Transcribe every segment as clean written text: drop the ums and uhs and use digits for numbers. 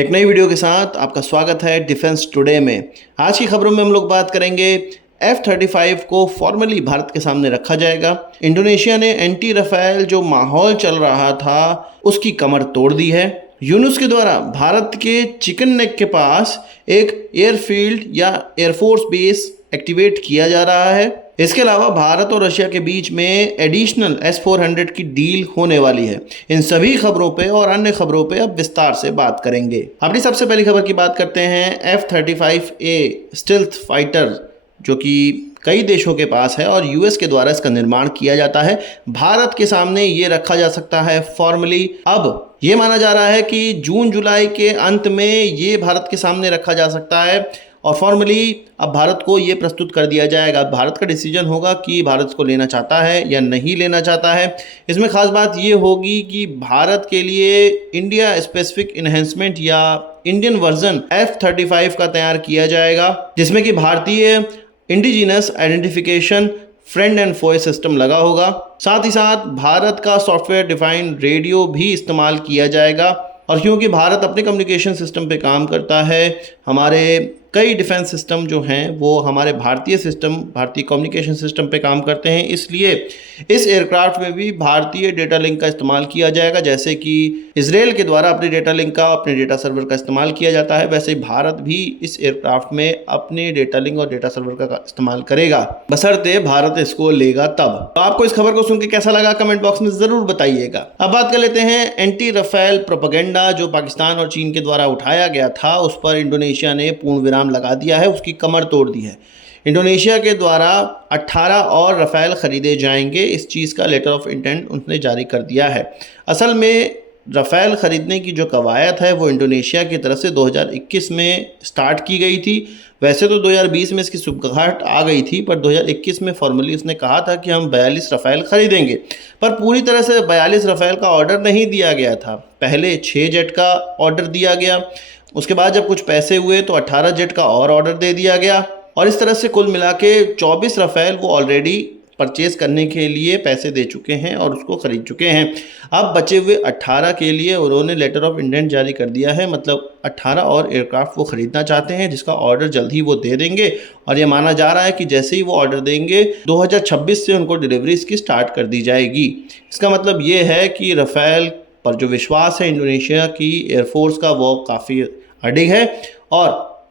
एक नई वीडियो के साथ आपका स्वागत है डिफेंस टुडे में। आज की खबरों में हम लोग बात करेंगे F-35 को फॉर्मली भारत के सामने रखा जाएगा। इंडोनेशिया ने एंटी राफेल जो माहौल चल रहा था उसकी कमर तोड़ दी है। यूनुस के द्वारा भारत के चिकन नेक के पास एक एयरफील्ड या एयरफोर्स बेस एक्टिवेट किया जा रहा है। इसके अलावा भारत और रशिया के बीच में एडिशनल S-400 की डील होने वाली है। इन सभी खबरों पे और अन्य खबरों पे अब विस्तार से बात करेंगे। अपनी सबसे पहली खबर की बात करते हैं F-35A स्टिल्थ फाइटर जो कि कई देशों के पास है और यूएस के द्वारा इसका निर्माण किया जाता है। भारत के सामने ये रखा जा सकता है फॉर्मली। अब ये माना जा रहा है कि जून जुलाई के अंत में ये भारत के सामने रखा जा सकता है और फॉर्मली अब भारत को ये प्रस्तुत कर दिया जाएगा। भारत का डिसीजन होगा कि भारत इसको लेना चाहता है या नहीं लेना चाहता है। इसमें खास बात ये होगी कि भारत के लिए इंडिया स्पेसिफिक इन्हेंसमेंट या इंडियन वर्जन F-35 का तैयार किया जाएगा, जिसमें कि भारतीय indigenous identification friend and Foy system लगा होगा। साथ ही साथ भारत का सॉफ्टवेयर डिफाइंड रेडियो भी इस्तेमाल किया जाएगा। और क्योंकि भारत अपने कम्युनिकेशन सिस्टम पे काम करता है, हमारे कई डिफेंस सिस्टम जो हैं वो हमारे भारतीय कम्युनिकेशन सिस्टम पे काम करते हैं, इसलिए इस एयरक्राफ्ट में भी भारतीय डेटा लिंक का इस्तेमाल किया जाएगा। जैसे कि इजराइल के द्वारा अपने डेटा लिंक का, अपने डेटा सर्वर का इस्तेमाल किया जाता है, वैसे ही भारत भी इस एयरक्राफ्ट में अपने डेटा लिंक और डेटा सर्वर का इस्तेमाल करेगा, बशर्ते भारत इसको लेगा तब। तो आपको इस खबर को सुन के कैसा लगा कमेंट बॉक्स में ज़रूर बताइएगा। अब बात कर लेते हैं एंटी राफेल प्रोपेगेंडा जो पाकिस्तान और चीन के द्वारा उठाया गया था, उस पर इंडोनेशिया ने पूर्ण विराम लगा दिया है, उसकी कमर तोड़ दी है। इंडोनेशिया के द्वारा 18 और राफेल खरीदे जाएंगे, इस चीज़ का लेटर ऑफ इंटेंट उसने जारी कर दिया है। असल में राफेल खरीदने की जो कवायद है वो इंडोनेशिया की तरफ से 2021 में स्टार्ट की गई थी। वैसे तो 2020 में इसकी सुबगाहट आ गई थी, पर 2021 में फॉर्मली उसने कहा था कि हम 42 राफेल खरीदेंगे, पर पूरी तरह से 42 राफेल का ऑर्डर नहीं दिया गया था। पहले 6 जेट का ऑर्डर दिया गया, उसके बाद जब कुछ पैसे हुए तो 18 जेट का और ऑर्डर दे दिया गया और इस तरह से कुल मिला के 24 राफेल वो ऑलरेडी परचेज करने के लिए पैसे दे चुके हैं और उसको ख़रीद चुके हैं। अब बचे हुए 18 के लिए उन्होंने लेटर ऑफ इंटेंट जारी कर दिया है, मतलब 18 और एयरक्राफ्ट वो ख़रीदना चाहते हैं, जिसका ऑर्डर जल्द ही वो दे देंगे। और ये माना जा रहा है कि जैसे ही वो ऑर्डर देंगे 2026 से उनको डिलीवरी इसकी स्टार्ट कर दी जाएगी। इसका मतलब ये है कि राफेल पर जो विश्वास है इंडोनेशिया की एयरफोर्स का वो काफ़ी अडिग है और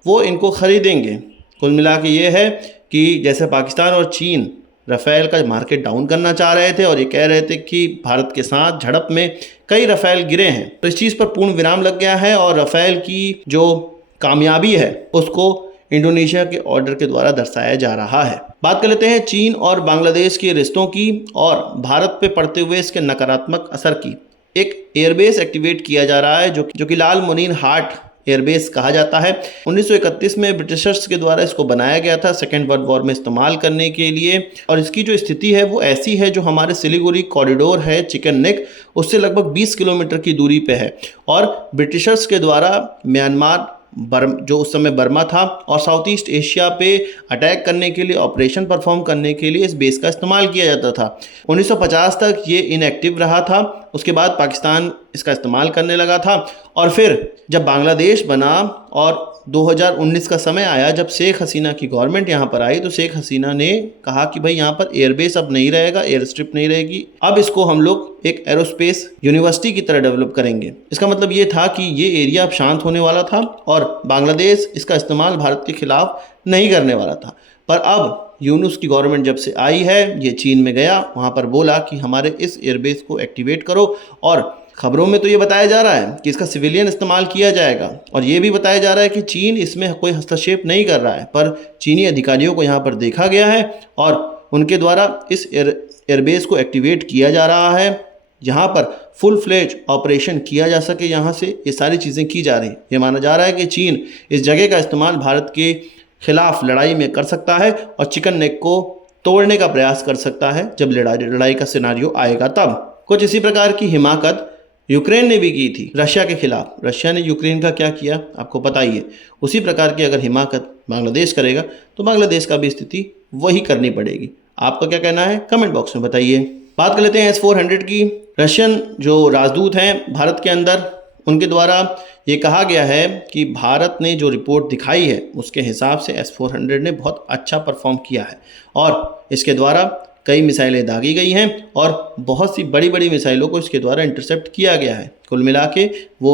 वो इनको ख़रीदेंगे। कुल मिला के ये है कि जैसे पाकिस्तान और चीन राफेल का मार्केट डाउन करना चाह रहे थे और ये कह रहे थे कि भारत के साथ झड़प में कई राफेल गिरे हैं, तो इस चीज़ पर पूर्ण विराम लग गया है और राफेल की जो कामयाबी है उसको इंडोनेशिया के ऑर्डर के द्वारा दर्शाया जा रहा है। बात कर लेते हैं चीन और बांग्लादेश के रिश्तों की और भारत पे पड़ते हुए इसके नकारात्मक असर की। एक एयरबेस एक्टिवेट किया जा रहा है जो कि लाल मोनिन हाट एयरबेस कहा जाता है। 1931 में ब्रिटिशर्स के द्वारा इसको बनाया गया था सेकेंड वर्ल्ड वॉर में इस्तेमाल करने के लिए, और इसकी जो स्थिति है वो ऐसी है जो हमारे सिलीगुड़ी कॉरिडोर है चिकन नेक, उससे लगभग 20 किलोमीटर की दूरी पे है और ब्रिटिशर्स के द्वारा म्यांमार जो उस समय बर्मा था और साउथ ईस्ट एशिया पे अटैक करने के लिए, ऑपरेशन परफॉर्म करने के लिए इस बेस का इस्तेमाल किया जाता था। 1950 तक ये इनएक्टिव रहा था, उसके बाद पाकिस्तान इसका इस्तेमाल करने लगा था और फिर जब बांग्लादेश बना और 2019 का समय आया जब शेख हसीना की गवर्नमेंट यहाँ पर आई, तो शेख हसीना ने कहा कि भाई यहाँ पर एयरबेस अब नहीं रहेगा, एयर स्ट्रिप नहीं रहेगी, अब इसको हम लोग एक एरोस्पेस यूनिवर्सिटी की तरह डेवलप करेंगे। इसका मतलब ये था कि ये एरिया अब शांत होने वाला था और बांग्लादेश इसका इस्तेमाल भारत के खिलाफ नहीं करने वाला था। पर अब यूनुस की गवर्नमेंट जब से आई है, ये चीन में गया, वहाँ पर बोला कि हमारे इस एयरबेस को एक्टिवेट करो और खबरों में तो ये बताया जा रहा है कि इसका सिविलियन इस्तेमाल किया जाएगा और ये भी बताया जा रहा है कि चीन इसमें कोई हस्तक्षेप नहीं कर रहा है, पर चीनी अधिकारियों को यहाँ पर देखा गया है और उनके द्वारा इस एयरबेस को एक्टिवेट किया जा रहा है, यहाँ पर फुल फ्लेज ऑपरेशन किया जा सके, यहाँ से ये सारी चीज़ें की जा रही हैं। ये माना जा रहा है कि चीन इस जगह का इस्तेमाल भारत के खिलाफ लड़ाई में कर सकता है और चिकन नेक को तोड़ने का प्रयास कर सकता है जब लड़ाई का सिनारियो आएगा तब। कुछ इसी प्रकार की हिमाकत यूक्रेन ने भी की थी रशिया के खिलाफ। रशिया ने यूक्रेन का क्या किया आपको पता ही है। उसी प्रकार की अगर हिमाकत बांग्लादेश करेगा तो बांग्लादेश का भी स्थिति वही करनी पड़ेगी। आपका क्या कहना है कमेंट बॉक्स में बताइए। बात कर लेते हैं S-400 की। रशियन जो राजदूत हैं भारत के अंदर उनके द्वारा ये कहा गया है कि भारत ने जो रिपोर्ट दिखाई है उसके हिसाब से S-400 ने बहुत अच्छा परफॉर्म किया है और इसके द्वारा कई मिसाइलें दागी गई हैं और बहुत सी बड़ी बड़ी मिसाइलों को इसके द्वारा इंटरसेप्ट किया गया है। कुल मिला के वो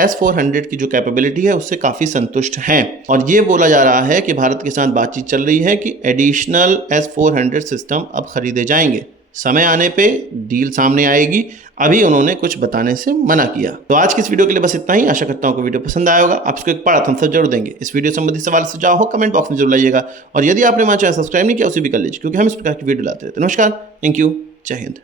S-400 की जो कैपेबिलिटी है उससे काफ़ी संतुष्ट हैं और ये बोला जा रहा है कि भारत के साथ बातचीत चल रही है कि एडिशनल S-400 सिस्टम अब खरीदे जाएंगे। समय आने पे डील सामने आएगी, अभी उन्होंने कुछ बताने से मना किया। तो आज की इस वीडियो के लिए बस इतना ही। आशा करता हूँ कि वीडियो पसंद आया होगा। आप इसको एक बड़ा थम्स अप जरूर देंगे। इस वीडियो संबंधी सवाल सुझाव हो कमेंट बॉक्स में जरूर लाइएगा और यदि आपने हमारा चैनल सब्सक्राइब नहीं किया उसे भी कर लीजिए क्योंकि हम इस प्रकार की वीडियो लाते रहते हैं। नमस्कार, थैंक यू, जय हिंद।